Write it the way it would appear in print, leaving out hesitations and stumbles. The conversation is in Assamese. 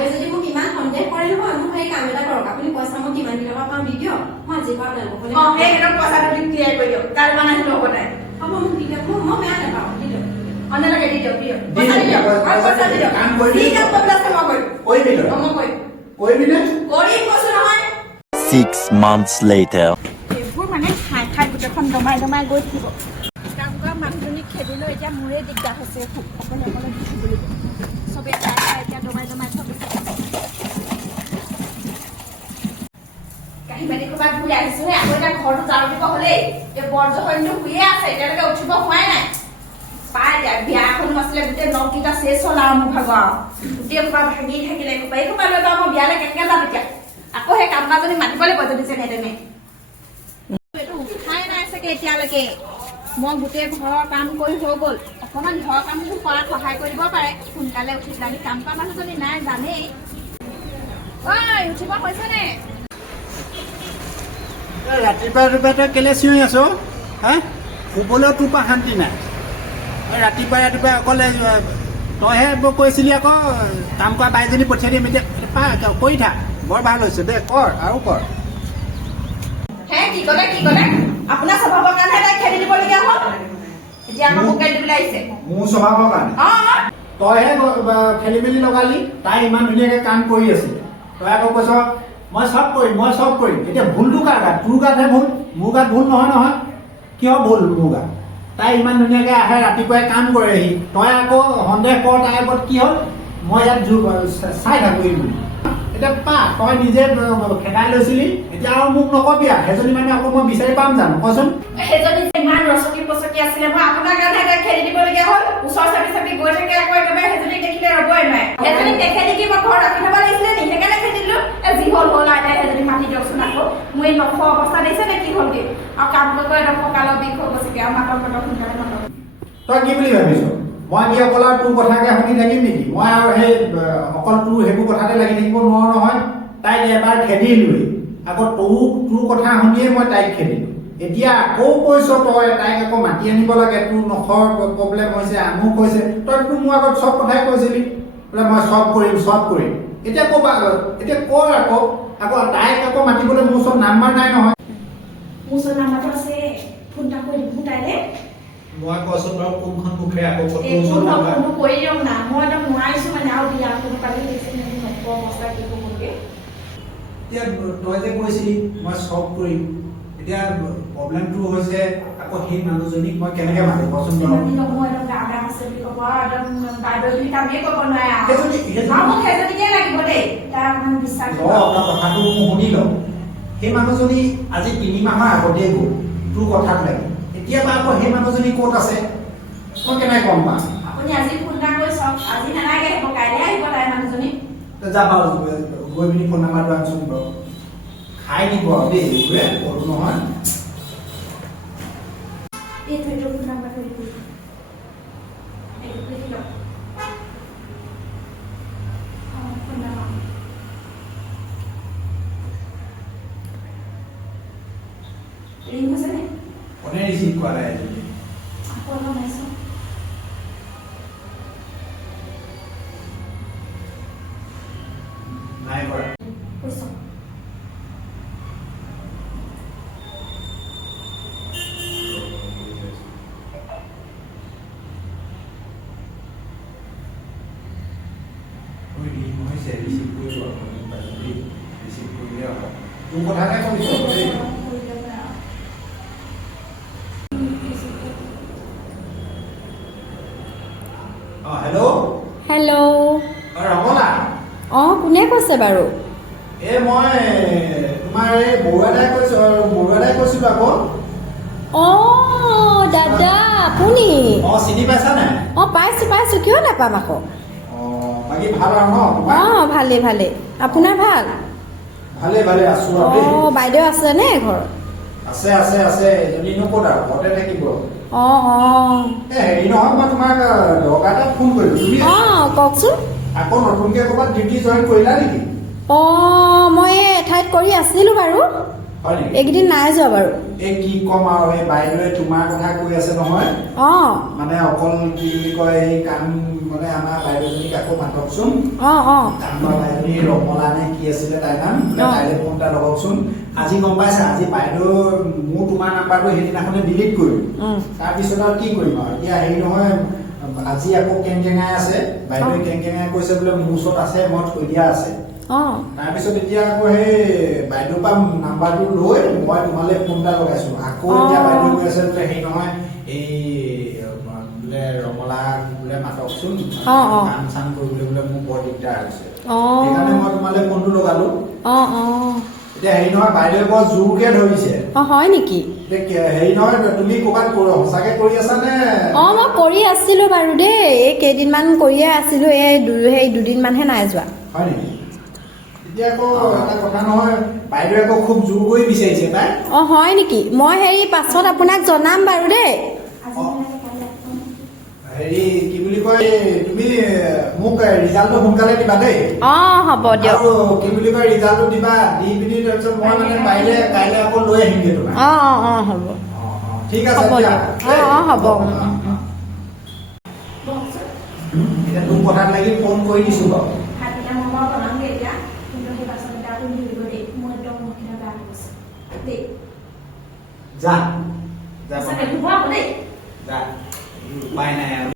বাইদেউ যদি মোক ইমান সন্দেহ কৰে নহয় মোক সেই কাম এটা কৰক আপুনি পইচা মোক কিমান টকা পাওঁ দি দিয়ক মই আজি পৰা তেওঁলোকলৈ সেইকেইটা পইচাটো দিম ক্লিয়াৰ কৰি দিয়ক কাল মানে আহিব হ'ব নাই হ'ব মোক দি দিয়ক মই বেয়া নাপাওঁ দি দিয়ক অনেলাগে দি দিয়ক পইচা দি দিয়ক পইচা দি দিয়ক কাম কৰি ঠিক আছে মই কৰিম কৰিবি মই কৰিম কৰিবিনে কৰিম কৈছো নহয় 6 months later. এইবোৰ মানে খাই খাই গোটেইখন দমাই দমাই গৈ থাকিব কাম কৰা মানুহজনীক খেদিলৈ এতিয়া মোৰে দিগদাৰ হৈছে খুব অকলে অকলে দি থাকিব চবেই খাই খাই এতিয়া দমাই দমাই থব কাহি বাতি ক'ৰবাত ঘূৰি আহিছোহে আকৌ এতিয়া ঘৰটো ঝাৰু দিব হ'লেই এই বৰজহনীটো শুয়ে আছে এতিয়ালৈকে উঠিব হোৱাই নাই পাই দিয়া বিয়া এখন আছিলে গোটেই নখকেইটা চেচ হ'ল আৰু মোৰ ভাগৰ গোটেই সোপা ভাঙি থাকিলে এই সোপা লৈ যাওঁ মই বিয়ালৈ কেনেকৈ যাম এতিয়া আকৌ সেই কাম কাজনী মাতিবলৈ পইচা দিছে তেনে এইটো উঠাই নাই চাগে এতিয়ালৈকে মই গোটেই ঘৰৰ কাম কৰি হৈ গ'ল অকণমান ঘৰৰ কামবোৰ কৰাত সহায় কৰিব পাৰে সোনকালে উঠি পেলাই কাম কৰা মানুহজনী নাই জানেই ঐ উঠিব হৈছেনে ৰাতিপুৱা তই কেলে চিঞৰি আছ হা শুবলৈও তোৰ পৰা শান্তি নাই ৰাতিপুৱা অকলে তইহে কৈছিলি আকৌ কাম কৰা বাইজনী পঠিয়াই দিম এতিয়া কৰি থাক বৰ ভাল হৈছে দে কৰ আৰু কৰ হে কি ক'লে আপোনাৰ স্বভাৱৰ কাৰণে তাইক খেদি দিবলগীয়া হ'ল এতিয়া আমাক শুকাই দিবলৈ আহিছে মোৰ স্বভাৱৰ কাৰণে তইহে খেলি মেলি লগালি তাই ইমান ধুনীয়াকে কাম কৰি আছিল তই আকৌ কৈছ মই চব কৰিম এতিয়া ভুলটো কাৰ গাত তোৰ গাতহে ভুল মোৰ গাত ভুল নহয় কিয় ভুল মোৰ গাত তাই ইমান ধুনীয়াকে আহে ৰাতিপুৱাই কাম কৰেহি তই আকৌ সন্দেহ কৰ তাইৰ ওপৰত কি হ'ল মই ইয়াত চাই থাকো এতিয়া পা তই নিজে খেদাই লৈছিলি এতিয়া আৰু মোক নকবি সেইজনী মানে আকৌ মই বিচাৰি পাম জানো কচোন সেইজনী যে ইমান ৰচকী পচকী আছিলে মই আপোনাৰ কাৰণে তাইক খেদি দিবলগীয়া হ'ল ওচৰ চাপি গৈ থাকে আকৌ একেবাৰে সেইজনীক দেখিলে ৰবই নোৱাৰে সেইজনীক দেখে দেখি মই ঘৰত ৰাখি থব লাগিছিলে নি সেইকাৰণে খেদি দিলো যি হ'ল আইতাই সেইজনীক মাতি দিয়কচোন আকৌ মোৰ এই নখ অৱস্থা দিছে নে কি হ'লগে আৰু কাম কৰি একদম কঁকালৰ বিষ হৈ গৈছেগে আৰু মাতৰ সোনকালে মাতক তই কি বুলি ভাবিছ মই কি অকল আৰু তোৰ কথাকে শুনি থাকিম নেকি মই আৰু সেই অকল তোৰ সেইবোৰ কথাতে লাগি থাকিব নোৱাৰো নহয় তাইক এবাৰ খেদিলোৱেই আকৌ তোৰ কথা শুনিয়ে মই তাইক খেদিলো এতিয়া আকৌ কৈছ তই তাইক আকৌ মাতি আনিব লাগে তোৰ নখৰ প্ৰব্লেম হৈছে আমুক হৈছে তইতো মোৰ আগত চব কথাই কৈছিলি বোলে মই চব কৰিম এতিয়া কৰ আকৌ তাইক আকৌ মাতিবলৈ মোৰ ওচৰত নাম্বাৰ নাই নহয় মোৰ ওচৰত নাম্বাৰটো আছে ফোন এটা কৰি দিম তাইলে মই কৈছো বাৰু কোনখন মুখে আকৌ ফোনটো কৰি দিয়ক না মই একদম নোৱাৰিছো মানে আৰু বিয়া ফোন পালি দিছে নক অৱস্থা কি হ'বগে এতিয়া তই যে কৈছিলি মই চব কৰিম এতিয়া প্ৰব্লেমটো হৈছে আকৌ সেই মানুহজনীক মই কেনেকে মাতিম কচোন বাৰু মই একদম গা বেয়া আছে বুলি ক'ব আৰু একদম বাইদেউ বুলি কামেই কৰিব নোৱাৰে আৰু মোক সেইজনীকে লাগিব দেই তাৰ অকণমান বিশ্বাস কথাটো মোক শুনি ল সেই মানুহজনী আজি 3 মাহৰ আগতে গ'ল তোৰ কথাত লাগে এতিয়া বা আকৌ সেই মানুহজনী ক'ত আছে মই কেনেকে গম পাম আপুনি আজি ফোন এটা কৰি চাওক আজি নালাগে আহিব কাইলৈ আহিব তাই মানুহজনী যা বাৰু গৈ পিনি ফোন নাম্বাৰটো আনচোন বাৰু খাই দিব আৰু দেই এইবোৰে কৰো নহয় এইটো ফোন নাম্বাৰটো এইটো লিখি লওক ফোন নাম্বাৰ ৰিং হৈছেনে কোনে ৰিচিভ কৰা নাই আকৌ বনাইছোঁ নাই কৰা কৈছোঁ হৈছে ৰিচিভ কৰিব ৰিচিভ কৰিলে হ'ব তোৰ কথাকে কৈছোঁ দেই হেল্ল' ৰমলা কোনে কৈছে বাৰু মই তোমাৰ এই বৰুৱাদাই কৈছিলো আকৌ দাদা আপুনি চিনি পাইছা নাই পাইছো কিয় নাপাম আকৌ বাকী ভাল আৰু ন ভালে আপোনাৰ ভাল ভালে আছো আৰু দেই বাইদেউ আছে নে ঘৰত আছে এজনীনো ক'ত আৰু ঘৰতে থাকিব হেৰি নহয় মই তোমাক দৰকাৰ এটাত ফোন কৰিলো তুমি কওকচোন আকৌ নতুনকে ক'ৰবাত ডিউটি জইন কৰিলা নেকি মই এঠাইত কৰি আছিলো বাৰু হয় নেকি এইকেইদিন নাই যোৱা বাৰু এই কি ক'ম আৰু এই বাইদেৱে তোমাৰ কথা কৈ আছে নহয় মানে অকল কি বুলি কয় এই কাম মানে আমাৰ বাইদেউজনীক আকৌ মাতকচোন অঁ অঁ আমাৰ বাইদেউজনী ৰমলা নে কি আছিলে তাইৰ নাম তাইলৈ ফোন এটা লগাওকচোন আজি গম পাইছা আজি বাইদেউ মোৰ তোমাৰ নাম্বাৰটো সেইদিনাখনে ডিলিট কৰিলোঁ তাৰপিছত আৰু কি কৰিম আৰু এতিয়া হেৰি নহয় আজি আকৌ কেংকেঙাই আছে বাইদেৱে কেংকেঙাই কৈছে বোলে মোৰ ওচৰত আছে মই থৈ দিয়া আছে অঁ তাৰপিছত এতিয়া আকৌ সেই বাইদেউৰ পৰা নাম্বাৰটো লৈ মই তোমালৈ ফোন এটা লগাইছো আকৌ এতিয়া বাইদেউ কৈ আছে বোলে হেৰি নহয় এই বোলে ৰমলা বোলে মাতকচোন কাম চাম কৰিবলৈ বোলে মোৰ বৰ দিগদাৰ হৈছে সেইকাৰণে মই তোমালৈ ফোনটো লগালো অঁ অঁ এতিয়া হেৰি নহয় বাইদেৱে বৰ জোৰকে ধৰিছে অঁ হয় নেকি হেৰি নহয় তুমি ক'ৰবাত সঁচাকে কৰি আছা নে অঁ মই কৰি আছিলোঁ বাৰু দেই এই কেইদিনমান কৰিয়ে আছিলোঁ সেই দুদিনমানহে নাই যোৱা হয় নেকি এতিয়া আকৌ এটা কথা নহয় বাইদেৱে আকৌ খুব জোৰ কৰি বিচাৰিছে তাই অঁ হয় নেকি মই হেৰি পাছত আপোনাক জনাম বাৰু দেই হেৰি কি বুলি কয় তুমি মোক ৰিজাল্টটো সোনকালে দিবা দেই অঁ হ'ব দিয়ক আৰু কি বুলি কয় ৰিজাল্টটো দিবা দি পিনি তাৰপিছত মই মানে পাৰিলে কাইলৈ আকৌ লৈ আহিমগে তোমাক অঁ অঁ অঁ হ'ব ঠিক আছে হ'ব দিয়া দিয়ক অঁ হ'ব এতিয়া তোৰ কথাত লাগি ফোন কৰি দিছো বাৰু ভাতকেইটা মই বাৰু বনামগে এতিয়া কিন্তু সেই বাচনকেইটা আপুনি ধুই দিব দেই মোৰ একদম মুখকেইটা বেয়া হৈ গৈছে দেই যা যা সঁচাকে ধুব আকৌ দেই যা উপায় নাই আৰু